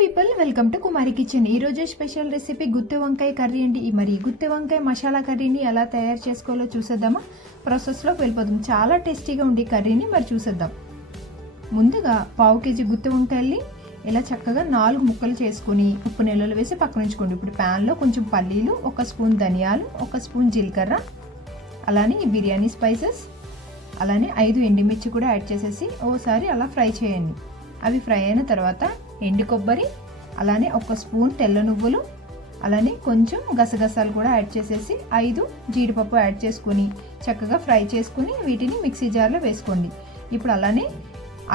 People, welcome to Kumari kitchen. ఈ రోజు special recipe గుత్తి వంకాయ కర్రీ అండి. మరి గుత్తి వంకాయ మసాలా కర్రీని ఎలా తయారు చేసుకోవాలో చూసేద్దామా? ప్రాసెస్లోకి వెళ్ళిపోదాం. చాలా టేస్టీగా ఉండే కర్రీని మరి చూసేద్దాం. ముందుగా 1/2 కేజీ గుత్తి వంకాయల్ని ఇలా చక్కగా 4 ముక్కలు చేసుకుని ఉప్పు నీళ్ళలో వేసి పక్కన ఉంచుకోండి. ఇప్పుడు ప్యాన్లో కొంచెం పల్లీలు, 1 స్పూన్ ధనియాలు, 1 స్పూన్ జీలకర్ర, అలానే బిర్యానీ స్పైసెస్, అలానే 5 ఎండుమిర్చి కూడా యాడ్ చేసేసి ఓసారి అలా ఫ్రై చేయండి. అవి ఫ్రై అయిన తర్వాత ఎండు కొబ్బరి, అలానే 1 స్పూన్ తెల్ల నువ్వులు, అలానే కొంచెం గసగసాలు కూడా యాడ్ చేసేసి 5 జీడిపప్పు యాడ్ చేసుకొని చక్కగా ఫ్రై చేసుకుని వీటిని మిక్సీ జార్లో వేసుకోండి. ఇప్పుడు అలానే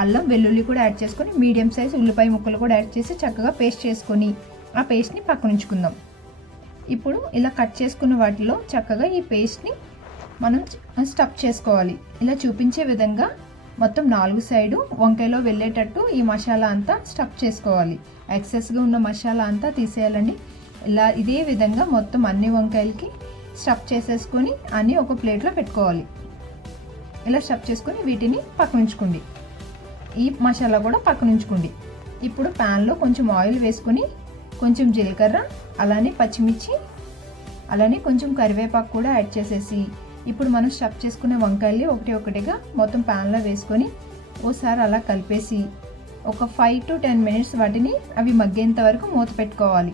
అల్లం వెల్లుల్లి కూడా యాడ్ చేసుకొని మీడియం సైజ్ ఉల్లిపాయ ముక్కలు కూడా యాడ్ చేసి చక్కగా పేస్ట్ చేసుకొని ఆ పేస్ట్ని పక్కన ఉంచుకుందాం. ఇప్పుడు ఇలా కట్ చేసుకున్న వాటిలో చక్కగా ఈ పేస్ట్ని మనం స్టఫ్ చేసుకోవాలి. ఇలా చూపించే విధంగా మొత్తం 4 సైడు వంకాయలో వెళ్ళేటట్టు ఈ మసాలా అంతా స్టఫ్ చేసుకోవాలి. ఎక్సెస్గా ఉన్న మసాలా అంతా తీసేయాలండి. ఇలా ఇదే విధంగా మొత్తం అన్ని వంకాయలకి స్టఫ్ చేసేసుకొని అన్నీ ఒక ప్లేట్లో పెట్టుకోవాలి. ఇలా స్టఫ్ చేసుకొని వీటిని పక్కన ఉంచుకోండి. ఈ మసాలా కూడా పక్కన ఉంచుకోండి. ఇప్పుడు ప్యాన్లో కొంచెం ఆయిల్ వేసుకొని కొంచెం జీలకర్ర, అలానే పచ్చిమిర్చి, అలానే కొంచెం కరివేపాకు కూడా యాడ్ చేసేసి ఇప్పుడు మనం స్టఫ్ చేసుకునే వంకాయల్ని ఒకటిగా మొత్తం ప్యాన్లో వేసుకొని ఓసారి అలా కలిపేసి ఒక 5 to 10 మినిట్స్ వాటిని అవి మగ్గేంత వరకు మూత పెట్టుకోవాలి.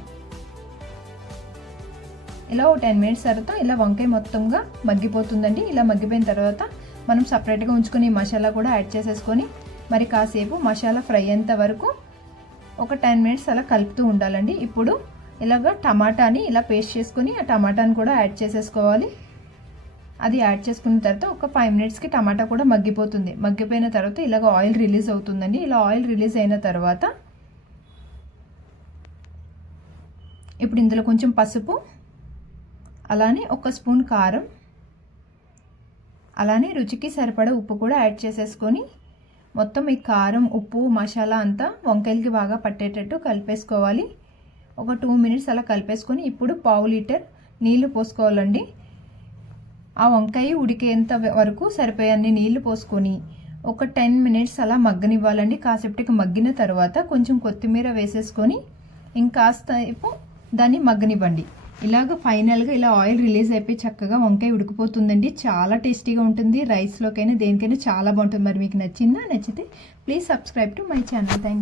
ఇలా 10 మినిట్స్ తర్వాత ఇలా వంకాయ మొత్తంగా మగ్గిపోతుందండి. ఇలా మగ్గిపోయిన తర్వాత మనం సపరేట్గా ఉంచుకొని ఈ మసాలా కూడా యాడ్ చేసేసుకొని మరి కాసేపు మసాలా ఫ్రై అయ్యేంత వరకు ఒక 10 మినిట్స్ అలా కలుపుతూ ఉండాలండి. ఇప్పుడు ఇలాగ టమాటాని ఇలా పేస్ట్ చేసుకొని ఆ టమాటాని కూడా యాడ్ చేసేసుకోవాలి. అది యాడ్ చేసుకున్న తర్వాత ఒక 5 మినిట్స్కి టమాటా కూడా మగ్గిపోతుంది. మగ్గిపోయిన తర్వాత ఇలాగ ఆయిల్ రిలీజ్ అవుతుందండి. ఇలా ఆయిల్ రిలీజ్ అయిన తర్వాత ఇప్పుడు ఇందులో కొంచెం పసుపు, అలానే 1 స్పూన్ కారం, అలానే రుచికి సరిపడా ఉప్పు కూడా యాడ్ చేసేసుకొని మొత్తం ఈ కారం, ఉప్పు, మసాలా అంతా వంకాయలకి బాగా పట్టేటట్టు కలిపేసుకోవాలి. ఒక 2 మినిట్స్ అలా కలిపేసుకొని ఇప్పుడు 1/2 లీటర్ నీళ్లు పోసుకోవాలండి. ఆ వంకాయ ఉడికేంత వరకు సరిపోయన్ని నీళ్లు పోసుకొని ఒక 10 మినిట్స్ అలా మగ్గనివ్వాలండి. కాసేపటికి మగ్గిన తర్వాత కొంచెం కొత్తిమీర వేసేసుకొని ఇంకాసేపు దాన్ని మగ్గనివ్వండి. ఇలాగ ఫైనల్గా ఇలా ఆయిల్ రిలీజ్ అయిపోయి చక్కగా వంకాయ ఉడికిపోతుందండి. చాలా టేస్టీగా ఉంటుంది. రైస్లోకైనా దేనికైనా చాలా బాగుంటుంది. మరి మీకు నచ్చిందా? నచ్చితే please subscribe to my channel. Thank you.